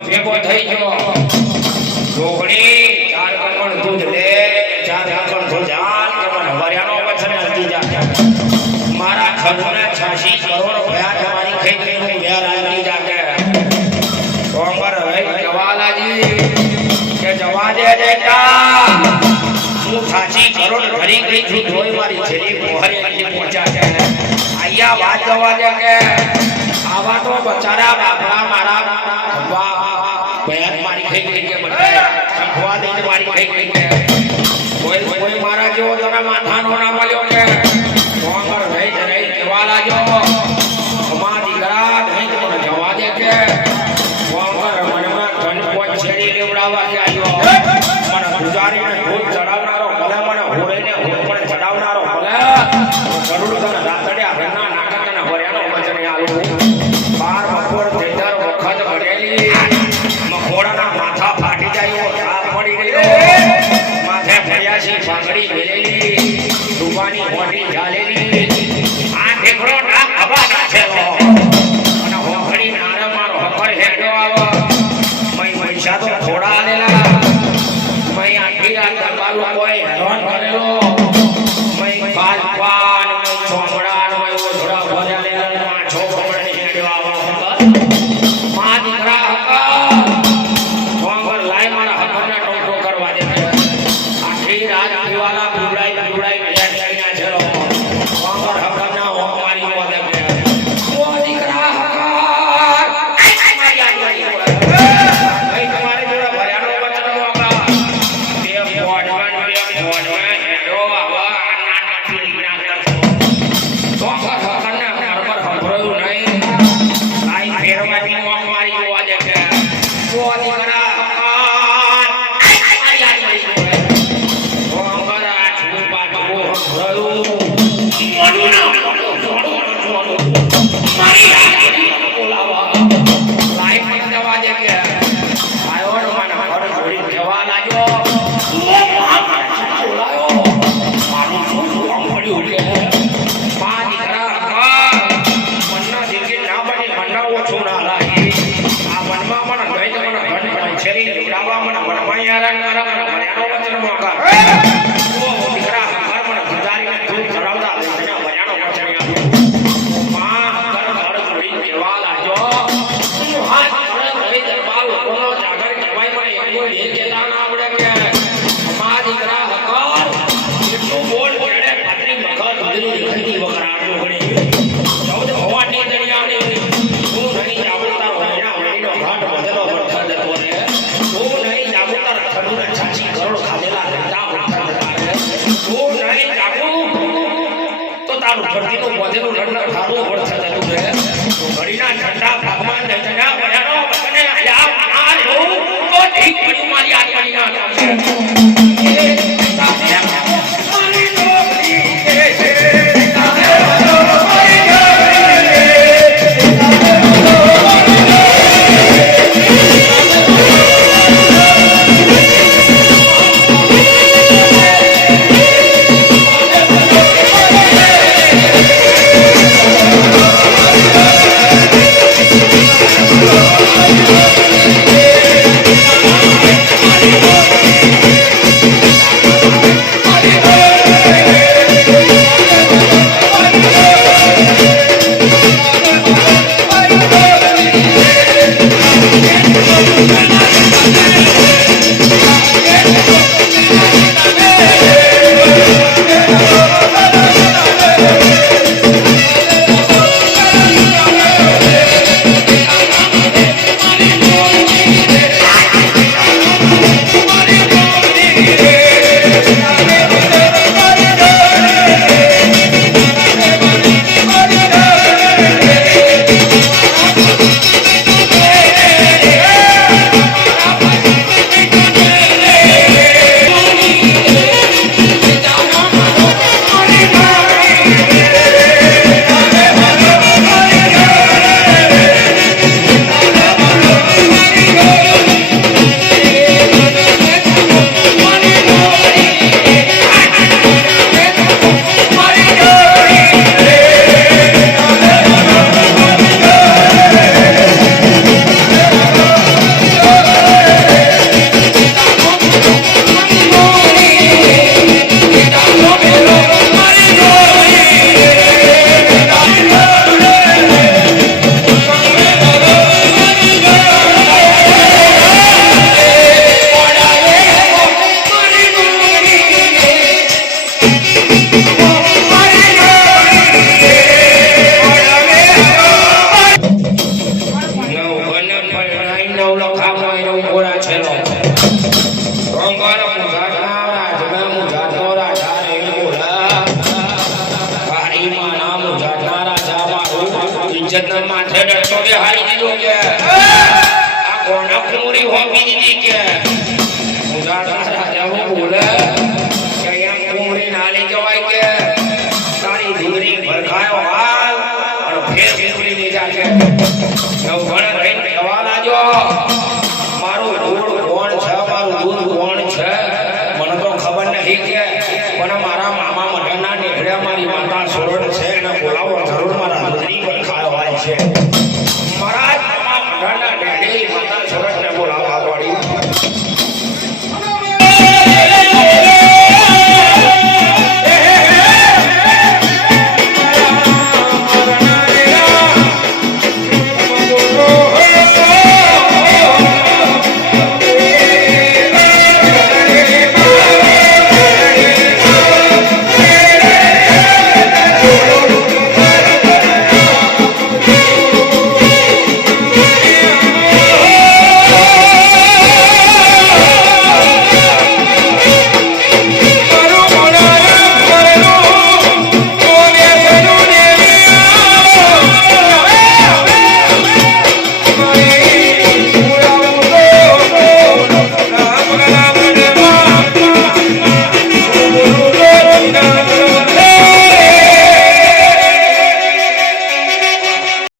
ભેગો થઈ ગયો રોગણી ચાર કમણ દૂધ લે ચાર કમણ ધોજાન કમણ હવારિયાનો વચન હતી જા મારા ખજના 86 કરોડ ભયા તમારી ખાઈ ગઈ હું વ્યાર આવી જાકે કોંગર હવે જવાલાજી કે જવા દે બેટા હું 86 કરોડ ભરી ગઈ છું જોઈ મારી છેલી મોહરી એટલી પહોંચ્યા છે આયા વાત જવા દે કે આવા તો બચારા બાપડા મારા ભયાન મારી ખાઈ ગઈ કે બધા સંખવા દઈને મારી ખાઈ ગઈ કે કોઈ મારા જેવો તને માથાનો ના મળ્યો કે કોંગર ભાઈ જરે કેવા લાગ્યો અમા દીકરા નહીં તો મને જવા દે કે કોંગર મનમાં ધન પોચ છેડી લેવડાવવા કે આવ્યો મને ગુજારીને દૂધ ચડાવનારો ભલે મને હોળીને હોળ પણ ચડાવનારો ભલે ગરુડ તને રાતડ્યા ઘરના નાકા તને ભર્યાનો વચન આલું બાર બપોર તેદર વખત ભરેલી મકોડાના માથા ફાટી જાય આ પડી ગયો માથે ભર્યા છે ભાંગડી મેલેલી રૂપાની મોટી ઝાલેલી આ ઢેકડો ના ખબા નાખેલો અને હોખડી નારે મારો હકર હેડ્યો આવો મય પૈસા તો થોડા આલેલા મય આખી રાત દરબારો કોઈ હેરાન કરેલો મય પાન પાન મય ચોમડા મય ઓઢડા ભર્યા લેલા માછો કમણે હેડ્યો આવો મા દીકરા હકર લાઈ મારા હકરના ટોટો કરવા દે આખી રાત દીવાલા બુડાઈ બેઠ્યા છેલો કોંગર હકરના હો મારી વાદે કે ઓ દીકરા હકર ભાઈ તમારે જોડે ભર્યાનો વચન મોકલા બે મોડવાન હેડો આવા નાના પીડીના કોંગર હકરના બરાબર સંભળાયું નહીં આઈ ફેરવાની મોક મારી વાદે કે ઓ દીકરા Thank you. નવ લખામાં એનો ઘોડા છેલો રોંગર મુજાતના રાજના મુજાતનો રાજા રે ઘોડા હારી માના મુજાતના રાજા મારું ઇજ્જતના માથે ડટો કે હારી દીધો કે આ કોના કુમરી હોવી દીધી કે